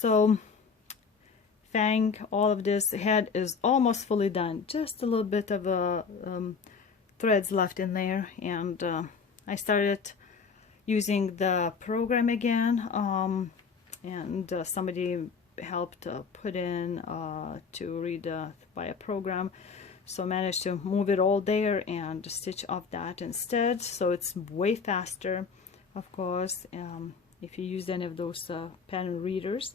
So fang, all of this head is almost fully done, just a little bit of threads left in there. And I started using the program again, and somebody helped put in to read by a program, so I managed to move it all there and stitch off that instead. So it's way faster, of course, if you use any of those pen readers.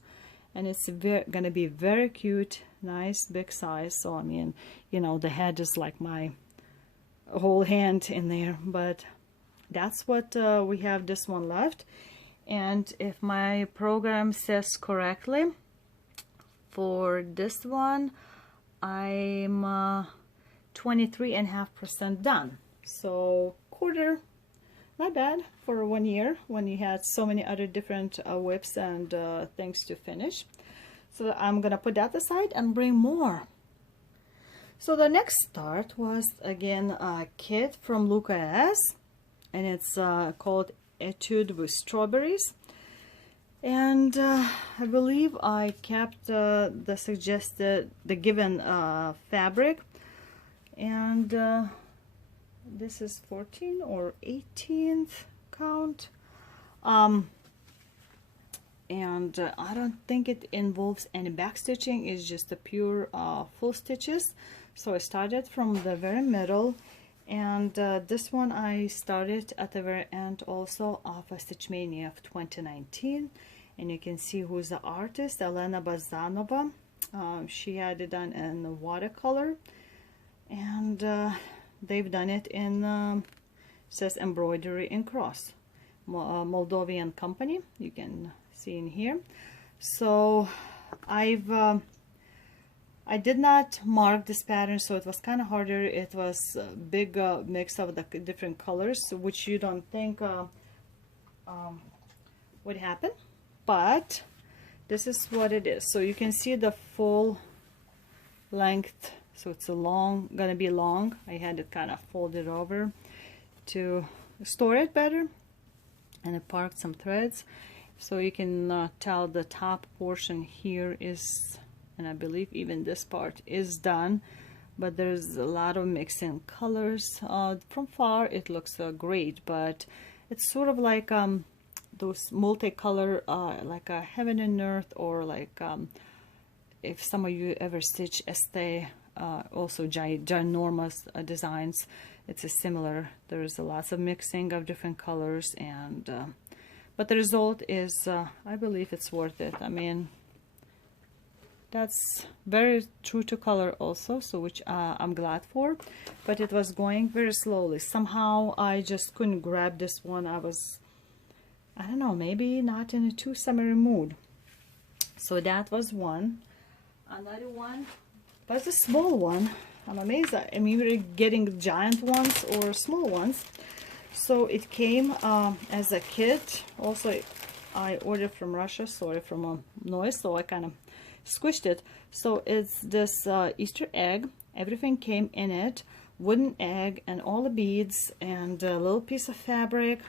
And it's gonna be very cute, nice big size. So I mean, you know, the head is like my whole hand in there, but that's what we have this one left. And if my program says correctly, for this one I'm 23.5% done. So quarter, not bad for 1 year when you had so many other different whips and things to finish. So I'm gonna put that aside and bring more. So the next start was again a kit from Luca S, and it's called Etude with Strawberries. And I believe I kept the given fabric, and this is 14 or 18th count, and I don't think it involves any back stitching. It's just a pure full stitches. So I started from the very middle, and this one I started at the very end also of a Stitch Mania of 2019, and you can see who's the artist, Elena Bazanova. She had it done in watercolor, and they've done it in says embroidery and cross, Moldovan company, you can see in here. So I did not mark this pattern, so it was kind of harder. It was a big mix of the different colors, which you don't think would happen, but this is what it is. So you can see the full length, so it's gonna be long. I had it kind of folded over to store it better, and I parked some threads, so you can tell the top portion here is, and I believe even this part is done, but there's a lot of mixing colors. From far it looks great, but it's sort of like those multicolor, like a heaven and earth, or like if some of you ever stitch Estee, also ginormous designs, it's a similar. There's lots of mixing of different colors, and but the result is I believe it's worth it. I mean, that's very true to color also, so which I'm glad for, but it was going very slowly. Somehow I just couldn't grab this one. I don't know, maybe not in a too summery mood. So that was one. Another one was a small one. I'm amazed. I'm either getting giant ones or small ones. So it came as a kit. Also, I ordered from Russia. Sorry for my noise. So I kind of squished it. So it's this Easter egg. Everything came in it. Wooden egg and all the beads and a little piece of fabric.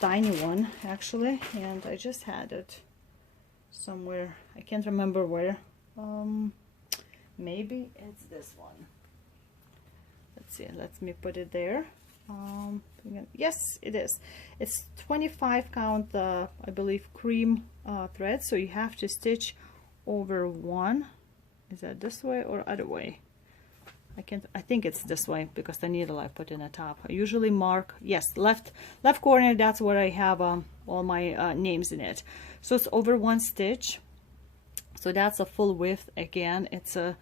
Tiny one actually, and I just had it somewhere. I can't remember where. Maybe it's this one. Let's see. Let me put it there. Yes, it is. It's 25 count, I believe, cream thread. So you have to stitch over one. Is that this way or other way? I think it's this way because the needle I put in the top. I usually mark, yes, left corner. That's where I have all my names in it. So it's over one stitch. So that's a full width. Again, it's a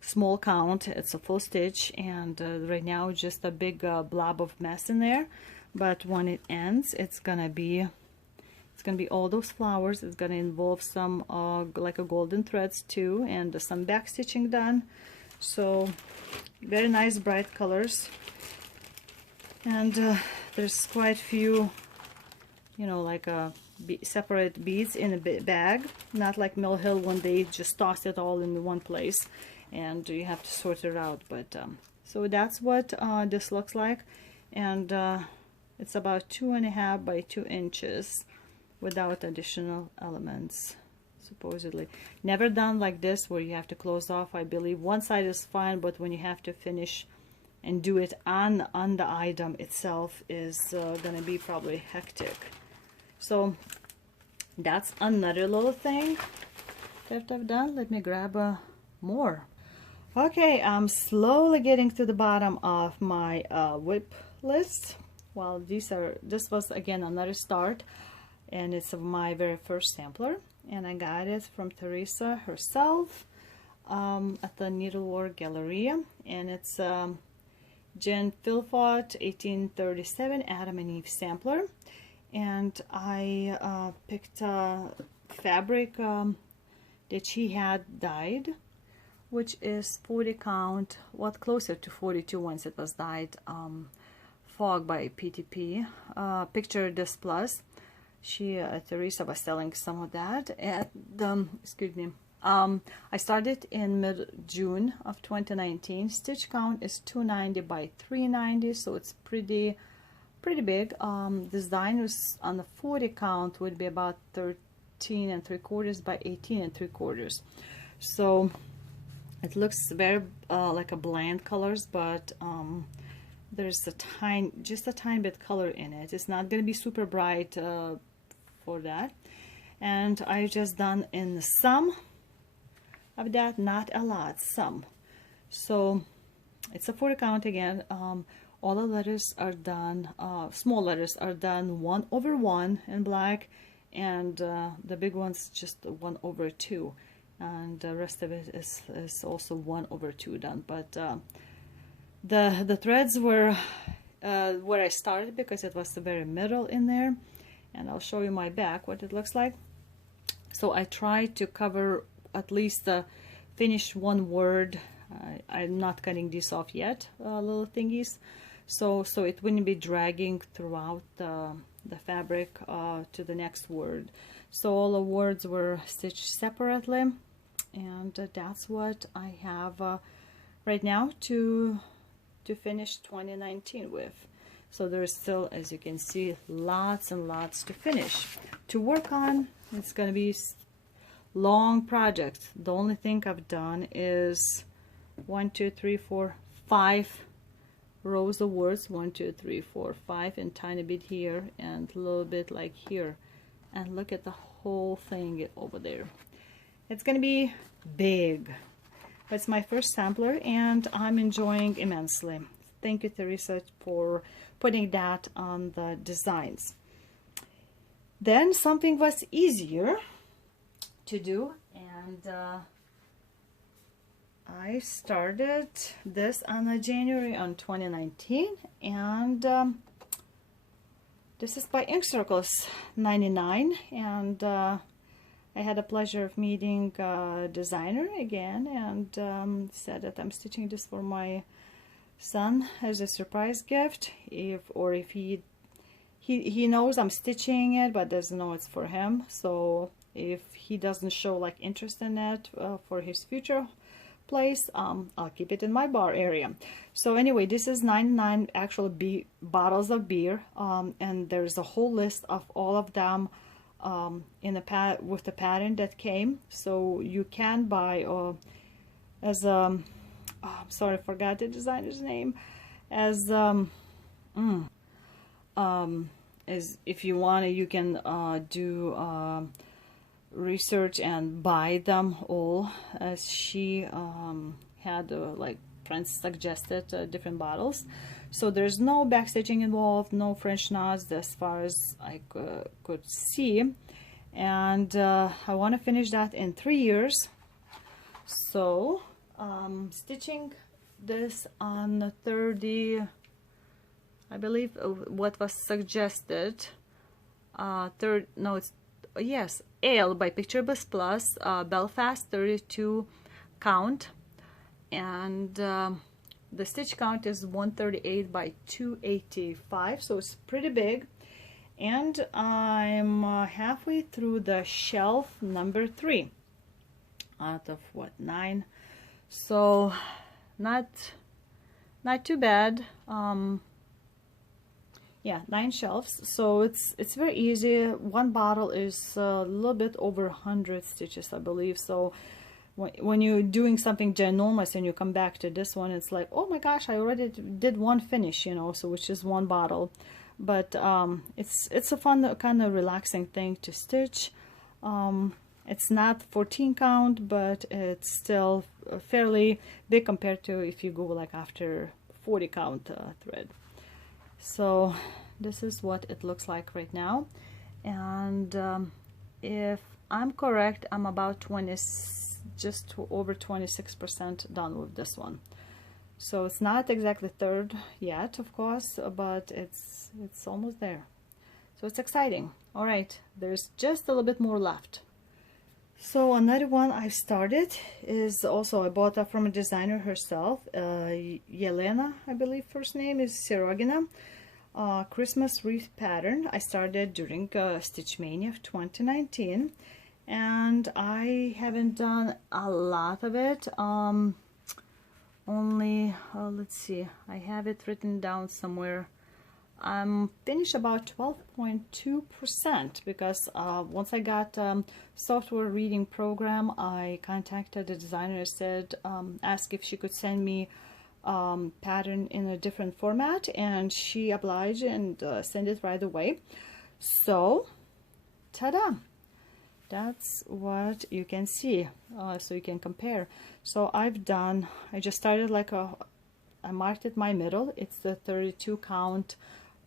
small count. It's a full stitch, and right now just a big blob of mess in there. But when it ends, it's gonna be all those flowers. It's gonna involve some like a golden threads too, and some back stitching done. So very nice bright colors, and there's quite few, you know, like separate beads in a bag, not like Mill Hill when they just toss it all in one place and you have to sort it out. But so that's what this looks like, and it's about 2.5 by 2 inches without additional elements. supposedly. Never done like this where you have to close off. I believe one side is fine, but when you have to finish and do it on the item itself is gonna be probably hectic. So that's another little thing that I've done. Let me grab more. Okay, I'm slowly getting to the bottom of my whip list. Well, this was again another start, and it's my very first sampler, and I got it from Teresa herself at the Needlework Galleria, and it's Jen Philpott 1837 Adam and Eve sampler, and I picked fabric that she had dyed, which is 40 count, what closer to 42 once it was dyed, Fog by PTP. Picture this plus. She, Teresa was selling some of that at the, excuse me. I started in mid-June of 2019. Stitch count is 290 by 390, so it's pretty big. This design was on the 40 count would be about 13 3/4 by 18 3/4. So it looks very like a bland colors, but there's just a tiny bit color in it. It's not going to be super bright for that. And I just done in some of that, not a lot, some. So it's a 40 count again. All the letters are done, small letters are done 1/1 in black, and the big ones just 1/2, and the rest of it is also 1/2 done. But the threads were where I started because it was the very middle in there, and I'll show you my back what it looks like. So I tried to cover at least finish one word. I'm not cutting these off yet, little thingies, so it wouldn't be dragging throughout the fabric to the next word. So all the words were stitched separately, and that's what I have right now to finish 2019 with. So there's still, as you can see, lots and lots to finish, to work on. It's going to be long project. The only thing I've done is 1 2 3 4 5 rows of words, 1 2 3 4 5, and tiny bit here and a little bit like here, and look at the whole thing over there. It's gonna be big. It's my first sampler and I'm enjoying immensely. Thank you, Teresa, for putting that on the designs. Then something was easier to do, and I started this on January on 2019, and this is by Ink Circles 99, and I had the pleasure of meeting a designer again, and said that I'm stitching this for my son as a surprise gift, if he knows I'm stitching it but doesn't know it's for him. So if he doesn't show like interest in it for his future place, I'll keep it in my bar area. So anyway, this is 99 actual bottles of beer, and there's a whole list of all of them in the with the pattern that came. So you can buy as I'm sorry, I forgot the designer's name, as if you want to, you can do research and buy them all, as she had like friends suggested different bottles. So there's no backstitching involved, no French knots as far as I could see, and I want to finish that in 3 years. So stitching this on 30, I believe what was suggested, yes, Ale by Picture Bus Plus, Belfast 32 count, and the stitch count is 138 by 285, so it's pretty big. And I'm halfway through the shelf number 3 out of what, 9, so not too bad. yeah, 9 shelves. So it's very easy. One bottle is a little bit over 100 stitches, I believe. So when you're doing something ginormous and you come back to this one, it's like, oh my gosh, I already did one finish, you know, so which is one bottle. But it's a fun kind of relaxing thing to stitch. It's not 14 count, but it's still fairly big compared to if you go like after 40 count thread. So this is what it looks like right now, and if I'm correct, I'm about 20, just over 26% done with this one. So it's not exactly third yet, of course, but it's almost there. So it's exciting. All right, there's just a little bit more left. So another one I started is also I bought that from a designer herself, Yelena, I believe first name is Sirogina. Christmas wreath pattern. I started during Stitch Mania of 2019, and I haven't done a lot of it. Only let's see, I have it written down somewhere. I'm finished about 12.2% because once I got software reading program, I contacted the designer and said, asked if she could send me pattern in a different format, and she obliged and sent it right away. So ta-da, that's what you can see, so you can compare. So I just started like I marked it my middle. It's the 32 count,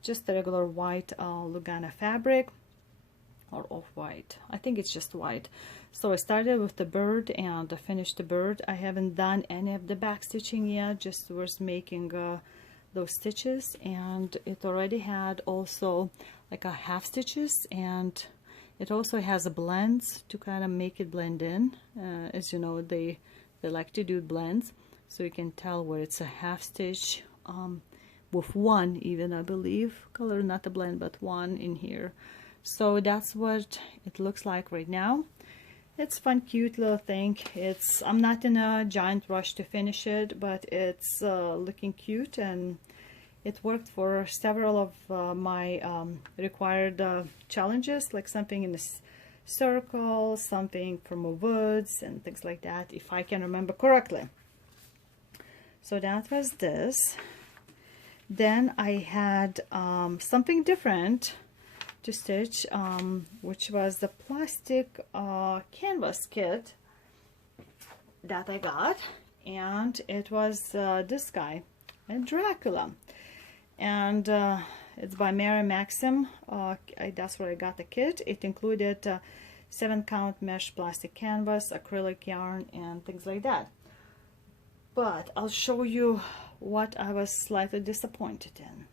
just the regular white Lugana fabric, or off-white, I think it's just white. So I started with the bird and I finished the bird. I haven't done any of the back stitching yet, just was making those stitches, and it already had also like a half stitches, and it also has a blends to kind of make it blend in. As you know, they like to do blends, so you can tell where it's a half stitch with one, even I believe color, not a blend but one in here. So that's what it looks like right now. It's fun, cute little thing. I'm not in a giant rush to finish it, but it's looking cute, and it worked for several of my required challenges, like something in the circle, something from a woods, and things like that, if I can remember correctly. So that was this. Then I had something different to stitch, which was the plastic canvas kit that I got, and it was this guy, a Dracula, and it's by Mary Maxim. That's where I got the kit. It included 7 count mesh plastic canvas, acrylic yarn, and things like that. But I'll show you what I was slightly disappointed in.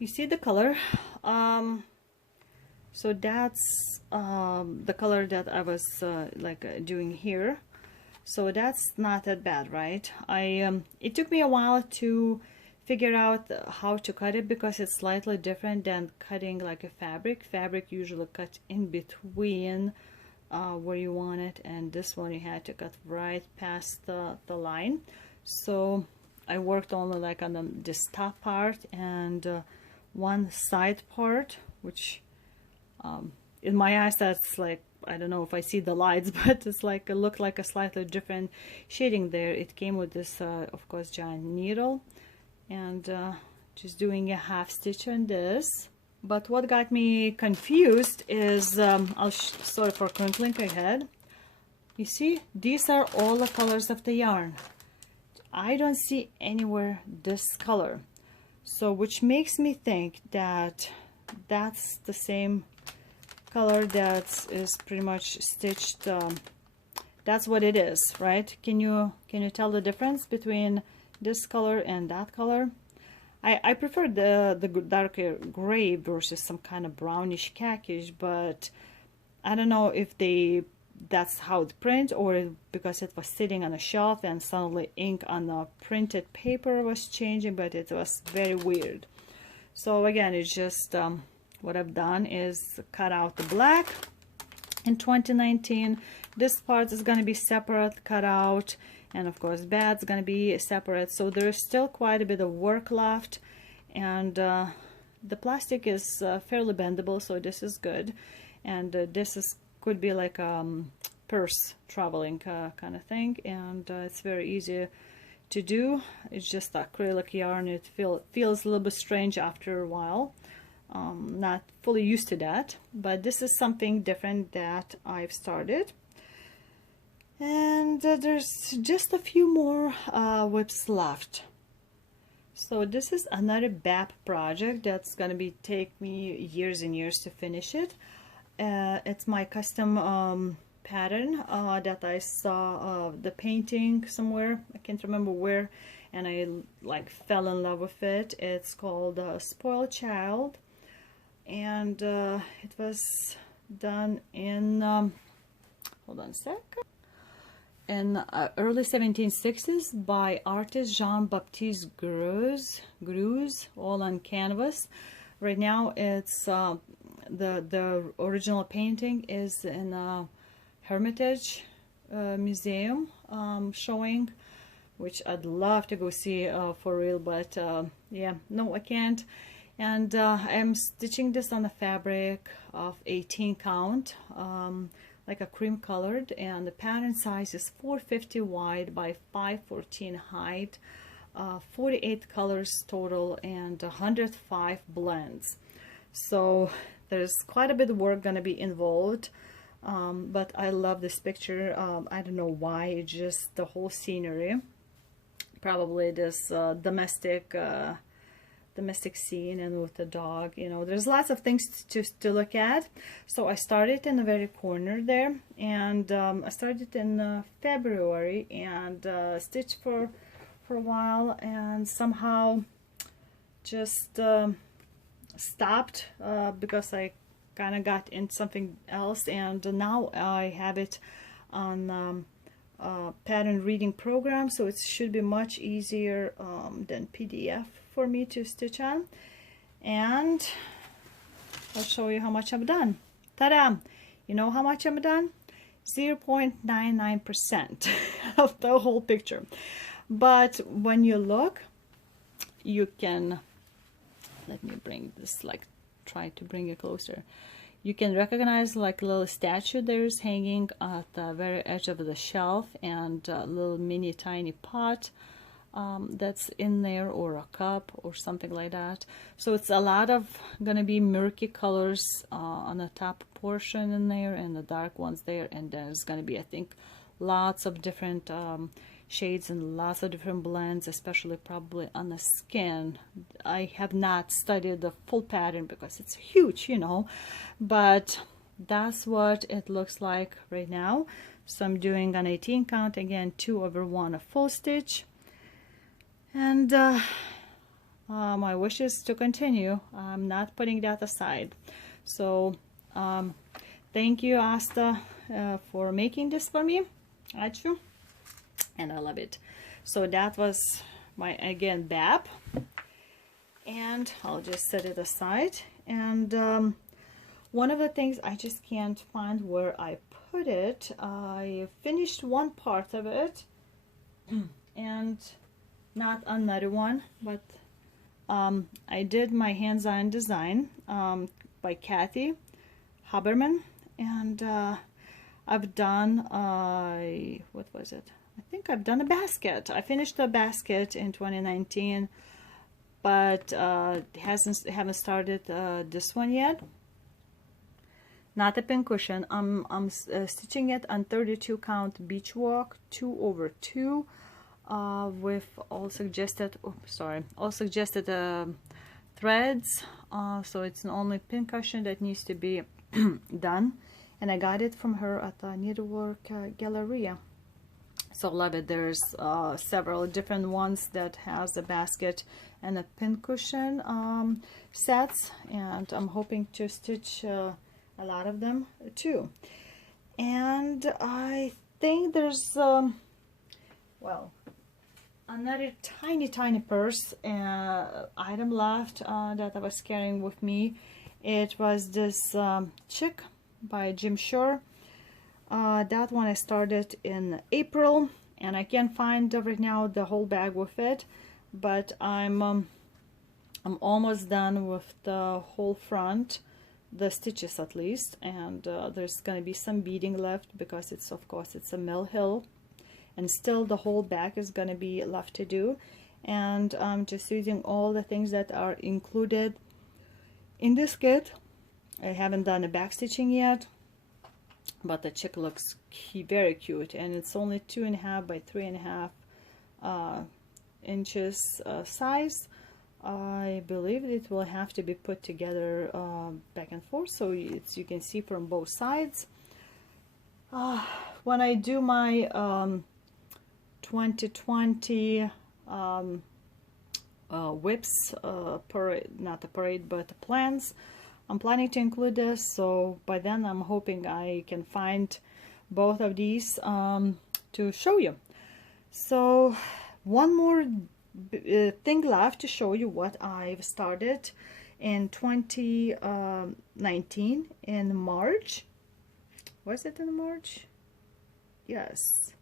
You see the color? So that's the color that I was doing here. So that's not that bad, right? It took me a while to figure out how to cut it, because it's slightly different than cutting like a fabric. Fabric usually cut in between where you want it, and this one you had to cut right past the line. So I worked only like on this top part and one side part, which in my eyes that's like, I don't know if I see the lights, but it's like it looked like a slightly different shading there. It came with this of course giant needle, and just doing a half stitch on this. But what got me confused is sorry for crinkling ahead. You see, these are all the colors of the yarn. I don't see anywhere this color, so which makes me think that that's the same color that is pretty much stitched. That's what it is, right? Can you tell the difference between this color and that color? I prefer the darker gray versus some kind of brownish khaki, but I don't know if that's how it print, or because it was sitting on a shelf and suddenly ink on the printed paper was changing, but it was very weird. So again, it's just what I've done is cut out the black in 2019. This part is going to be separate, cut out, and of course bad's going to be separate. So there's still quite a bit of work left, and the plastic is fairly bendable, so this is good. And this is could be like purse traveling kind of thing, and it's very easy to do. It's just acrylic yarn. It feels a little bit strange after a while. Not fully used to that, but this is something different that I've started. And there's just a few more whips left. So this is another BAP project that's gonna take me years and years to finish it. It's my custom pattern that I saw the painting somewhere. I can't remember where, and I like fell in love with it. It's called Spoiled Child, and it was done in hold on a sec, in early 1760s by artist Jean-Baptiste Greuze, all on canvas. Right now it's the original painting is in a Hermitage museum showing, which I'd love to go see for real, but yeah, no, I can't. And I'm stitching this on a fabric of 18 count, like a cream colored, and the pattern size is 450 wide by 514 height, 48 colors total, and 105 blends. So there's quite a bit of work gonna be involved, but I love this picture. I don't know why, it's just the whole scenery. Probably this domestic scene, and with the dog, you know, there's lots of things to look at. So I started in the very corner there, and I started in February, and stitched for a while, and somehow just stopped because I kind of got into something else, and now I have it on pattern reading program, so it should be much easier than PDF for me to stitch on. And I'll show you how much I've done. Ta-da! You know how much I've done? 0.99% of the whole picture. But when you look, you can, let me bring this, like try to bring it closer. You can recognize like a little statue there's hanging at the very edge of the shelf, and a little mini tiny pot that's in there, or a cup or something like that. So it's a lot of gonna be murky colors on the top portion in there, and the dark ones there, and there's gonna be, I think, lots of different shades and lots of different blends, especially probably on the skin. I have not studied the full pattern because it's huge, you know, but that's what it looks like right now. So I'm doing an 18 count, again 2/1 a full stitch, and my wish is to continue. I'm not putting that aside. So thank you, Asta, for making this for me. Ačiū. And I love it. So that was my, again, BAP, and I'll just set it aside. And one of the things, I just can't find where I put it. I finished one part of it and not another one, but I did my hands-on design by Kathy Haberman, and I've done what was it? I think I've done a basket. I finished a basket in 2019, but haven't started this one yet. Not a pincushion. I'm stitching it on 32 count beach walk 2/2 with all suggested threads. So it's only pincushion that needs to be done, and I got it from her at the Needlework Galleria. So love it. There's several different ones that has a basket and a pincushion sets, and I'm hoping to stitch a lot of them too. And I think there's well, another tiny purse item left that I was carrying with me. It was this Chick by Jim Shore. That one I started in April, and I can't find right now the whole bag with it, but I'm I'm almost done with the whole front, the stitches at least, and there's going to be some beading left because it's, of course, it's a mill hill, and still the whole back is going to be left to do. And I'm just using all the things that are included in this kit. I haven't done a back stitching yet, but the chick looks very cute, and it's only 2.5 by 3.5 inches size. I believe it will have to be put together back and forth, so you can see from both sides. When I do my 2020 whips parade, not a parade, but plans, I'm planning to include this, so by then I'm hoping I can find both of these to show you. So one more thing left to show you what I've started in 2019 in March. Was it in March? Yes,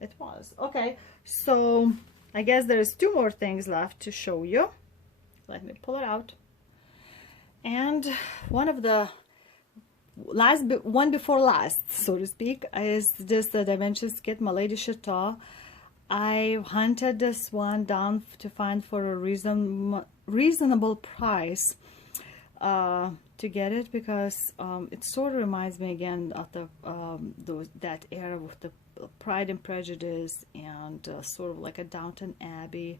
it was. Okay, so I guess there's 2 more things left to show you. Let me pull it out. And one of the one before last, so to speak, is this the Dimensions kit, My Lady Chateau. I hunted this one down to find for a reasonable price to get it, because it sort of reminds me again of the that era with the Pride and Prejudice and sort of like a Downton Abbey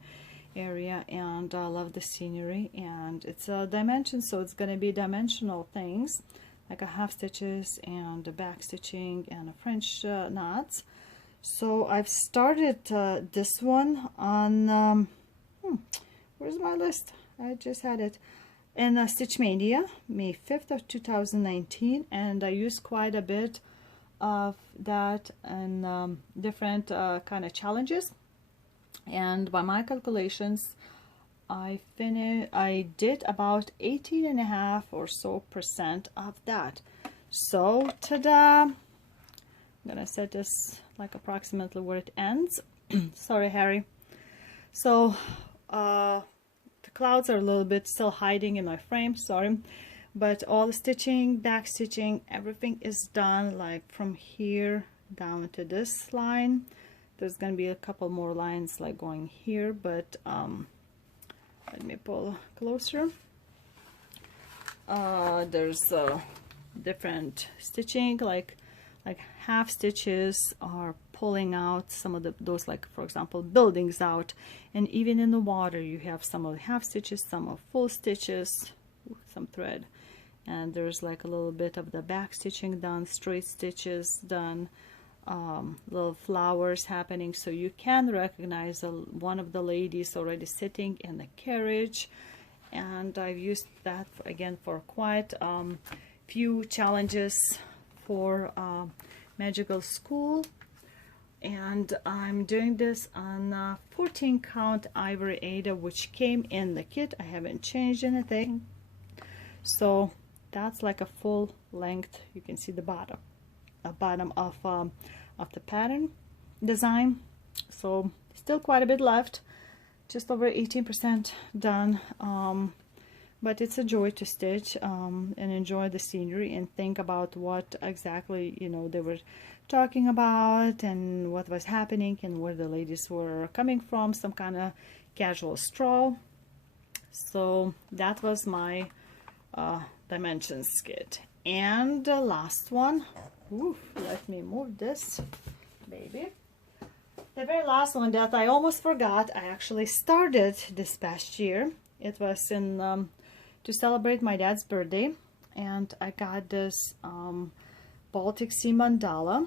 area, and I love the scenery, and it's a dimension, so it's going to be dimensional things like a half stitches and a back stitching and a French knots. So I've started this one on where's my list? I just had it in Stitch Mania, May 5th of 2019, and I used quite a bit of that in different kind of challenges. And by my calculations, I did about 18.5% or so of that. So ta-da! I'm gonna set this like approximately where it ends. Sorry, Harry. So the clouds are a little bit still hiding in my frame, sorry, but all the stitching, back stitching, everything is done, like from here down to this line. There's going to be a couple more lines like going here, but let me pull closer. There's different stitching, like half stitches are pulling out some of those, like for example buildings out, and even in the water you have some of the half stitches, some of full stitches, some thread, and there's like a little bit of the back stitching done, straight stitches done, little flowers happening, so you can recognize one of the ladies already sitting in the carriage. And I've used that again for quite few challenges for Magical School, and I'm doing this on 14 count ivory Ada, which came in the kit. I haven't changed anything, so that's like a full length. You can see the bottom of the pattern design, so still quite a bit left, just over 18% done, but it's a joy to stitch and enjoy the scenery and think about what exactly, you know, they were talking about and what was happening and where the ladies were coming from, some kind of casual stroll. So that was my dimensions kit. And the last one, let me move this baby. The very last one that I almost forgot, I actually started this past year. It was in to celebrate my dad's birthday, and I got this Baltic Sea mandala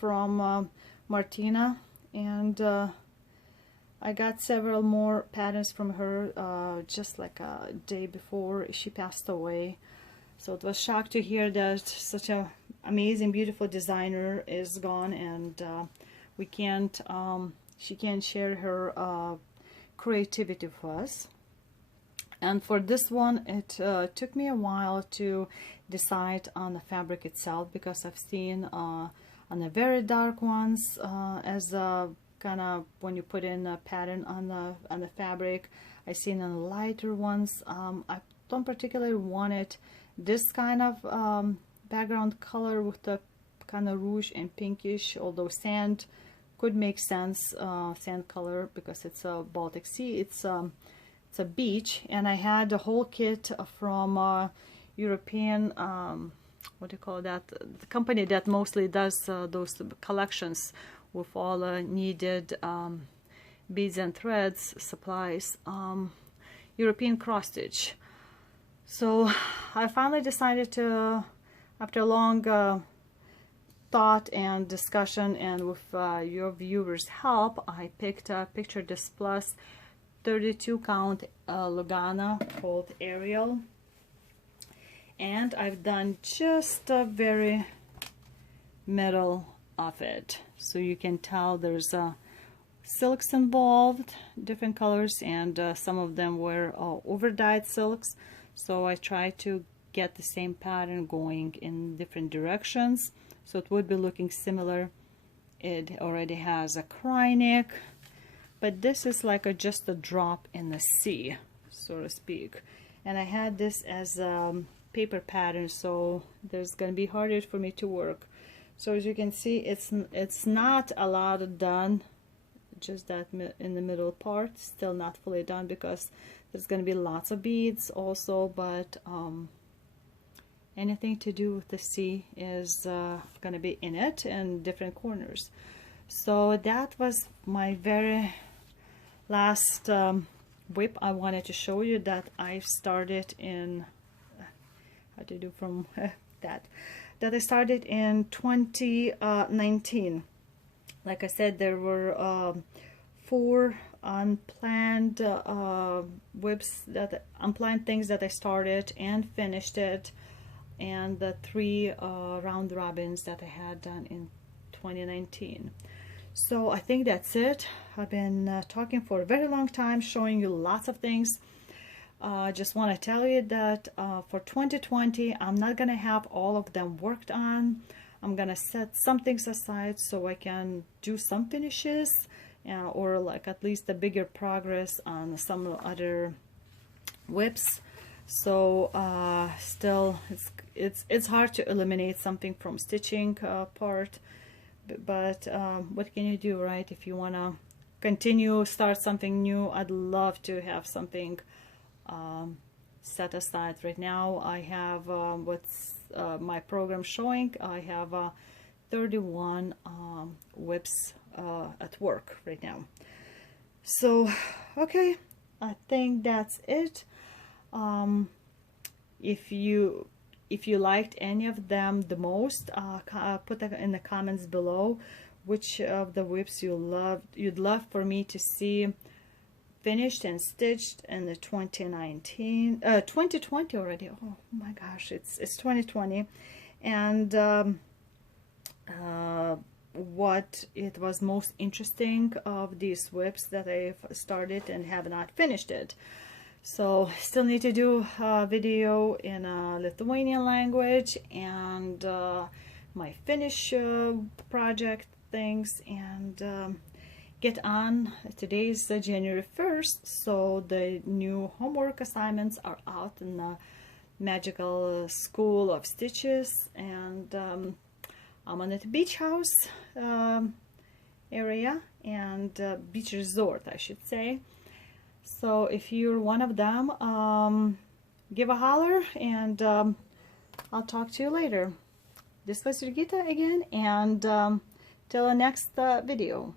from Martina, and I got several more patterns from her just like a day before she passed away. So it was shocked to hear that such a amazing, beautiful designer is gone, and we can't, she can't share her creativity with us. And for this one, it took me a while to decide on the fabric itself, because I've seen on the very dark ones as kind kind of when you put in a pattern on the fabric. I seen on the lighter ones. I don't particularly want it this kind of background color with the kind of rouge and pinkish, although sand could make sense, sand color, because it's a Baltic Sea. It's a beach, and I had the whole kit from European, what do you call that, the company that mostly does those collections with all needed beads and threads, supplies, European cross stitch. So I finally decided to, after a long thought and discussion, and with your viewers' help, I picked Picture This Plus 32 count Lugana called Ariel, and I've done just a very middle of it, so you can tell there's silks involved, different colors, and some of them were over dyed silks, so I tried to get the same pattern going in different directions, so it would be looking similar. It already has a cry neck, but this is like just a drop in the sea, so to speak. And I had this as a paper pattern, so there's gonna be harder for me to work. So as you can see, it's not a lot done, just that in the middle part, still not fully done, because there's gonna be lots of beads also, but anything to do with the sea is gonna be in it in different corners. So that was my very last whip I wanted to show you, that I started in how to do from that I started in 2019. Like I said, there were 4 unplanned whips, unplanned things that I started and finished it, and the 3 round robins that I had done in 2019. So I think that's it. I've been talking for a very long time, showing you lots of things. Just want to tell you that for 2020, I'm not gonna have all of them worked on. I'm gonna set some things aside so I can do some finishes, or like at least a bigger progress on some other whips. So still, it's hard to eliminate something from stitching part, but what can you do, right? If you want to continue, start something new, I'd love to have something set aside. Right now I have what's my program showing, I have 31 whips at work right now. So okay, I think that's it. If you liked any of them the most, put that in the comments below, which of the whips you'd love for me to see finished and stitched in the 2020 already. Oh my gosh, it's 2020. And what it was most interesting of these whips that I've started and have not finished it. So still need to do a video in Lithuanian language, and my Finnish project things, and get on. Today's January 1st, so the new homework assignments are out in the Magical School of Stitches, and I'm on the beach house area, and beach resort, I should say. So if you're one of them, give a holler, and I'll talk to you later. This was Jurgita again, and till the next video.